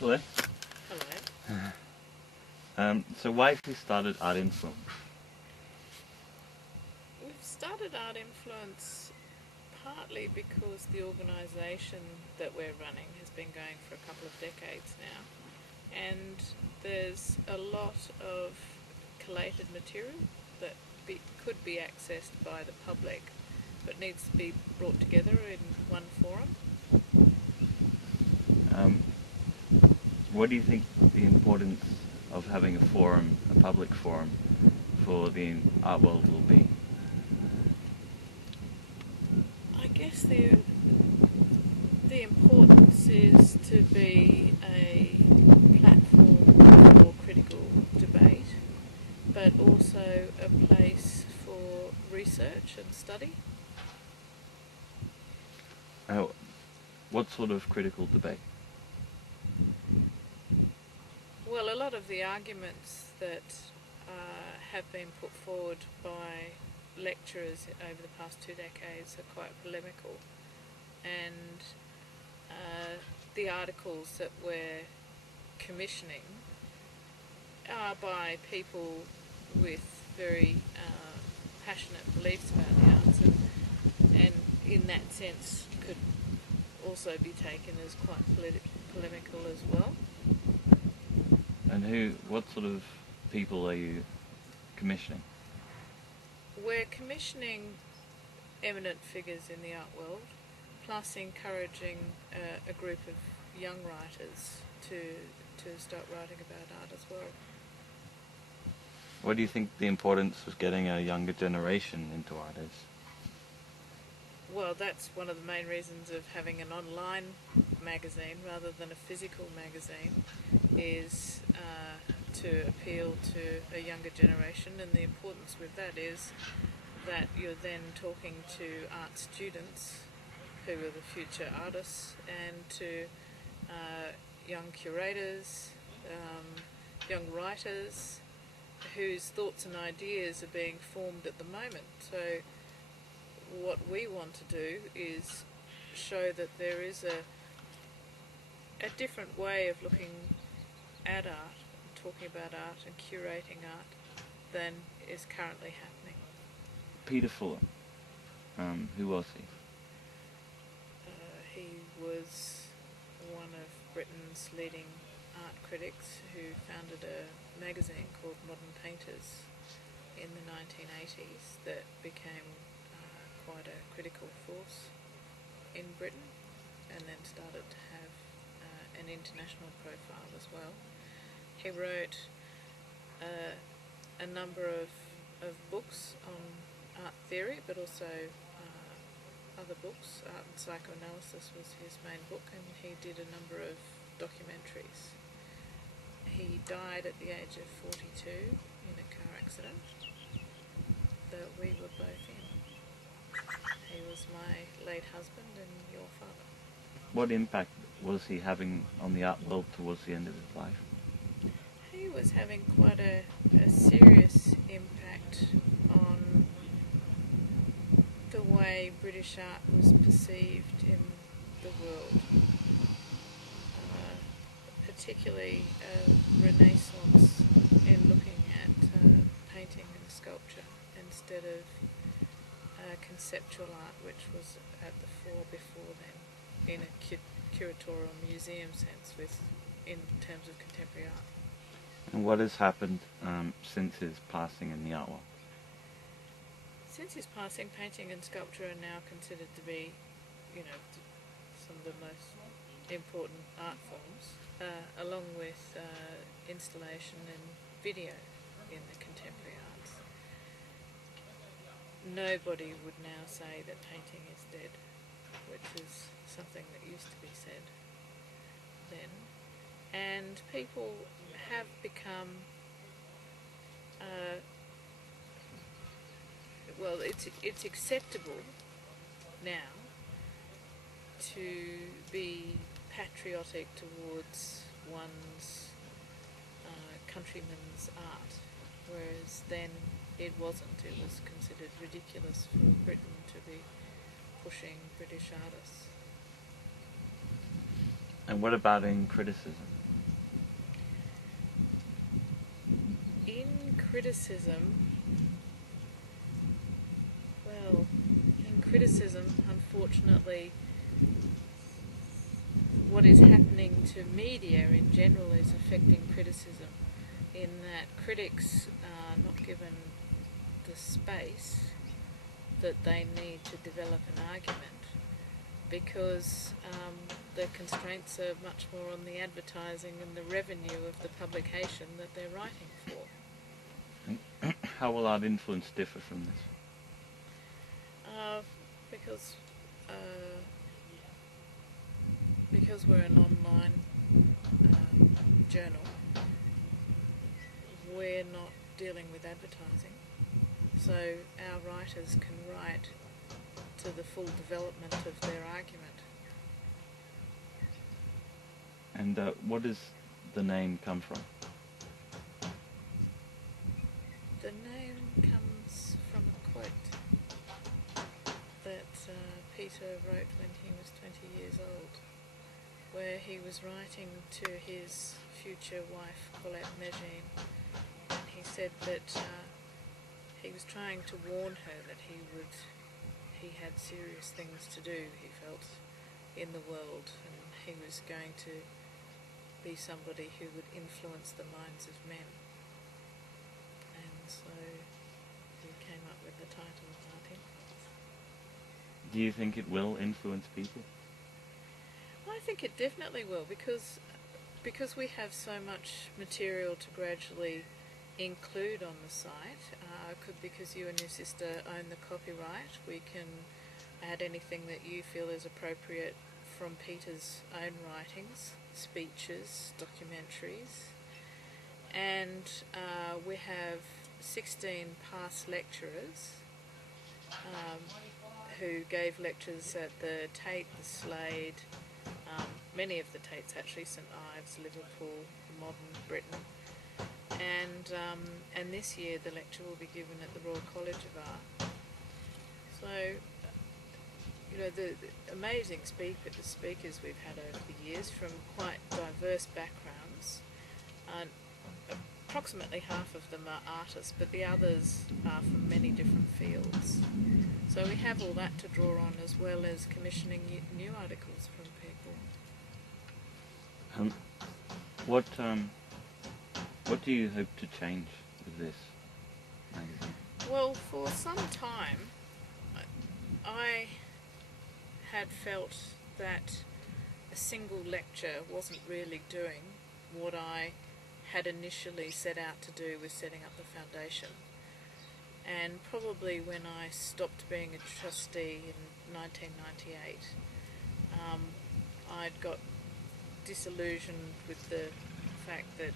Hello. Hello. So why have you started Art Influence? We've started Art Influence partly because the organisation that we're running has been going for a couple of decades now, and there's a lot of collated material that could be accessed by the public but needs to be brought together in one forum. What do you think the importance of having a forum, a public forum, for the art world will be? I guess the importance is to be a platform for critical debate, but also a place for research and study. What sort of critical debate? Well, a lot of the arguments that have been put forward by lecturers over the past 2 decades are quite polemical, and the articles that we're commissioning are by people with very passionate beliefs about the arts, and in that sense could also be taken as quite polemical as well. And what sort of people are you commissioning? We're commissioning eminent figures in the art world, plus encouraging a group of young writers to start writing about art as well. What do you think the importance of getting a younger generation into art is? Well, that's one of the main reasons of having an online magazine rather than a physical magazine, is to appeal to a younger generation, and the importance with that is that you're then talking to art students who are the future artists, and to young curators, young writers whose thoughts and ideas are being formed at the moment. So what we want to do is show that there is a different way of looking at art, talking about art and curating art than is currently happening. Peter Fuller, who was he? He was one of Britain's leading art critics who founded a magazine called Modern Painters in the 1980s that became quite a critical force in Britain, and then started to have an international profile as well. He wrote a number of books on art theory, but also other books. Art and Psychoanalysis was his main book, and he did a number of documentaries. He died at the age of 42 in a car accident that we were both in. He was my late husband and your father. What impact was he having on the art world towards the end of his life? He was having quite a serious impact on the way British art was perceived in the world, particularly a renaissance in looking at painting and sculpture instead of conceptual art, which was at the fore before then, in a curatorial museum sense, in terms of contemporary art. And what has happened since his passing in the art world? Since his passing, painting and sculpture are now considered to be, some of the most important art forms, along with installation and video in the contemporary arts. Nobody would now say that painting is dead, which is something that used to be said then. And people have become, it's acceptable now to be patriotic towards one's countryman's art, whereas then it wasn't. It was considered ridiculous for Britain to be pushing British artists. And what about in criticism? criticism, well, in criticism, unfortunately, what is happening to media in general is affecting criticism, in that critics are not given the space that they need to develop an argument, because the constraints are much more on the advertising and the revenue of the publication that they're writing for. And how will Art Influence differ from this? Because we're an online journal, we're not dealing with advertising, so our writers can write to the full development of their argument. And what does the name come from? The name comes from a quote that Peter wrote when he was 20 years old, where he was writing to his future wife, Colette Megine, and he said that he was trying to warn her that he had serious things to do, he felt, in the world, and he was going to be somebody who would influence the minds of men. And so he came up with the title of Art Influence. Do you think it will influence people? I think it definitely will, because we have so much material to gradually include on the site. Because you and your sister own the copyright, we can add anything that you feel is appropriate from Peter's own writings, speeches, documentaries, and we have 16 past lecturers who gave lectures at the Tate, the Slade, many of the Tates actually, St Ives, Liverpool, Modern Britain, and this year the lecture will be given at the Royal College of Art. So, you know, the amazing speakers we've had over the years from quite diverse backgrounds. Approximately half of them are artists, but the others are from many different fields. So we have all that to draw on, as well as commissioning new articles from people. What do you hope to change with this magazine? Well, for some time, I had felt that a single lecture wasn't really doing what I had initially set out to do with setting up the foundation. And probably when I stopped being a trustee in 1998, I'd got disillusioned with the fact that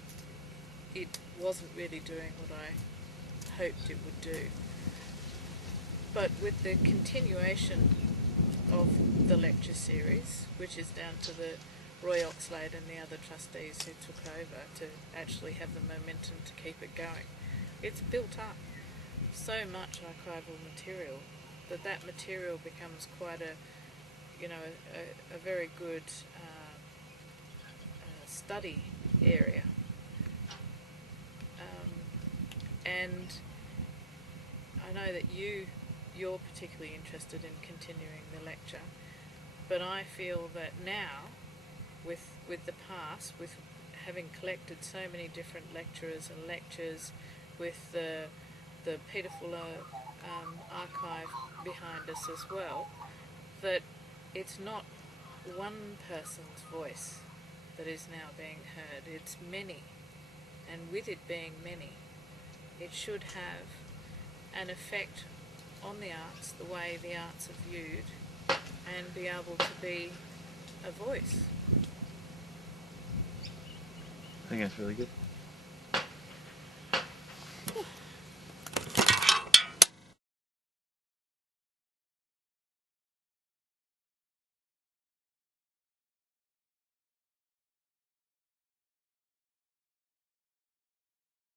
it wasn't really doing what I hoped it would do. But with the continuation of the lecture series, which is down to the Roy Oxlade and the other trustees who took over to actually have the momentum to keep it going, it's built up so much archival material that material becomes quite a very good study area. And I know that you're particularly interested in continuing the lecture, but I feel that now, with the past, with having collected so many different lecturers and lectures, with the Peter Fuller archive behind us as well, that it's not one person's voice that is now being heard, it's many. And with it being many, it should have an effect on the arts, the way the arts are viewed, and be able to be a voice. I think that's really good.